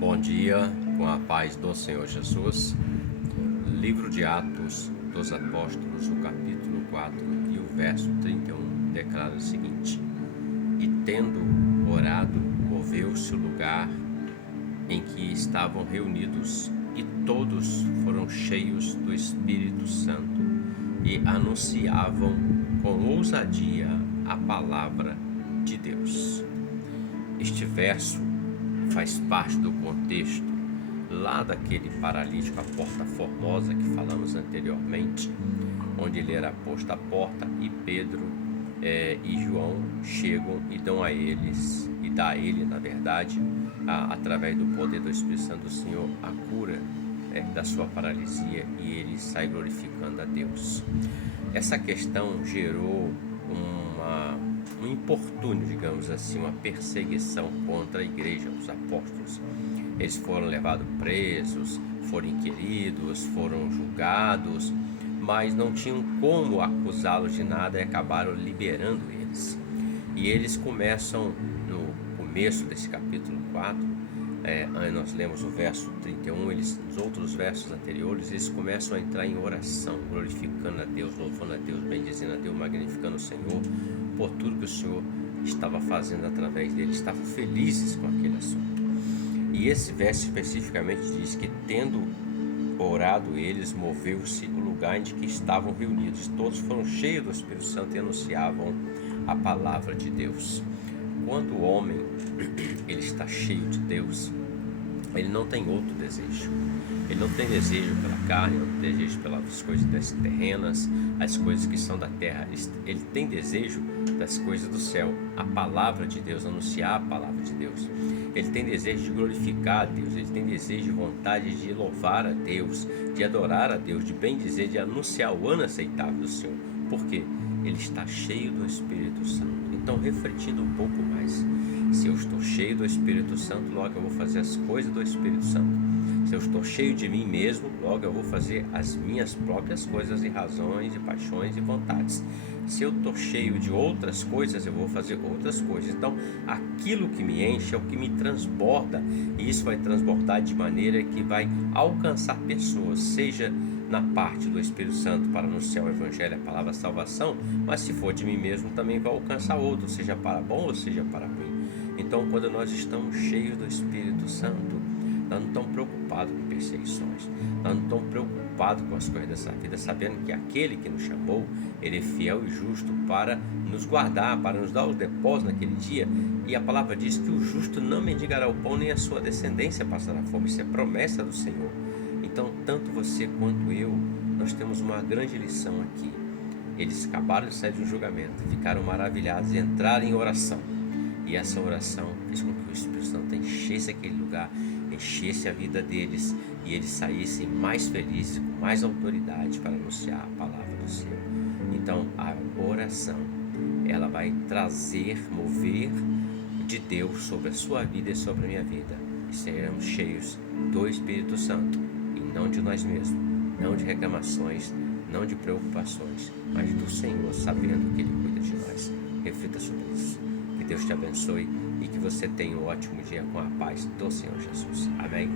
Bom dia, com a paz do Senhor Jesus. Livro de Atos dos Apóstolos, o capítulo 4 e o verso 31 declara o seguinte: E tendo orado, moveu-se o lugar em que estavam reunidos, e todos foram cheios do Espírito Santo e anunciavam com ousadia a palavra de Deus. Este verso faz parte do contexto lá daquele paralítico à porta formosa que falamos anteriormente, onde ele era posto à porta e Pedro e João chegam e dão a eles, e dá a ele, na verdade, através do poder do Espírito Santo do Senhor, a cura da sua paralisia, e ele sai glorificando a Deus. Essa questão gerou um importúnio, digamos assim, uma perseguição contra a igreja, os apóstolos. Eles foram levados presos, foram inquiridos, foram julgados, mas não tinham como acusá-los de nada e acabaram liberando eles. E eles começam, no começo desse capítulo 4, nós lemos o verso 31, nos outros versos anteriores, eles começam a entrar em oração, glorificando a Deus, louvando a Deus, bendizendo a Deus, magnificando o Senhor, por tudo que o Senhor estava fazendo através deles. Estavam felizes com aquele assunto. E esse verso especificamente diz que, tendo orado eles, moveu-se o lugar em que estavam reunidos. Todos foram cheios do Espírito Santo e anunciavam a palavra de Deus. Quando o homem ele está cheio de Deus, ele não tem outro desejo. Ele não tem desejo pela carne, não tem desejo pelas coisas terrenas, as coisas que são da terra. Ele tem desejo das coisas do céu, a palavra de Deus, anunciar a palavra de Deus. Ele tem desejo de glorificar a Deus, ele tem desejo e vontade de louvar a Deus, de adorar a Deus, de bendizer, de anunciar o ano aceitável do Senhor. Por quê? Ele está cheio do Espírito Santo. Então, refletindo um pouco mais, se eu estou cheio do Espírito Santo, logo eu vou fazer as coisas do Espírito Santo. Se eu estou cheio de mim mesmo, logo eu vou fazer as minhas próprias coisas e razões e paixões e vontades. Se eu estou cheio de outras coisas, eu vou fazer outras coisas. Então, aquilo que me enche é o que me transborda, e isso vai transbordar de maneira que vai alcançar pessoas, seja na parte do Espírito Santo para anunciar o Evangelho, a palavra salvação, mas se for de mim mesmo também vai alcançar outro, seja para bom ou seja para ruim. Então, quando nós estamos cheios do Espírito Santo, nós não estamos preocupados com perseguições, nós não estamos preocupados com as coisas dessa vida, sabendo que aquele que nos chamou, ele é fiel e justo para nos guardar, para nos dar os depósitos naquele dia. E a palavra diz que o justo não mendigará o pão, nem a sua descendência passará fome. Isso é promessa do Senhor. Então, tanto você quanto eu, nós temos uma grande lição aqui. Eles acabaram de sair de um julgamento, ficaram maravilhados e entraram em oração. E essa oração fez com que o Espírito Santo enchesse aquele lugar, enchesse a vida deles, e eles saíssem mais felizes, com mais autoridade para anunciar a palavra do Senhor. Então, a oração, ela vai trazer, mover de Deus sobre a sua vida e sobre a minha vida. E seremos cheios do Espírito Santo, e não de nós mesmos, não de reclamações, não de preocupações, mas do Senhor, sabendo que Ele cuida de nós. Reflita sobre isso. Que Deus te abençoe e que você tenha um ótimo dia com a paz do Senhor Jesus. Amém?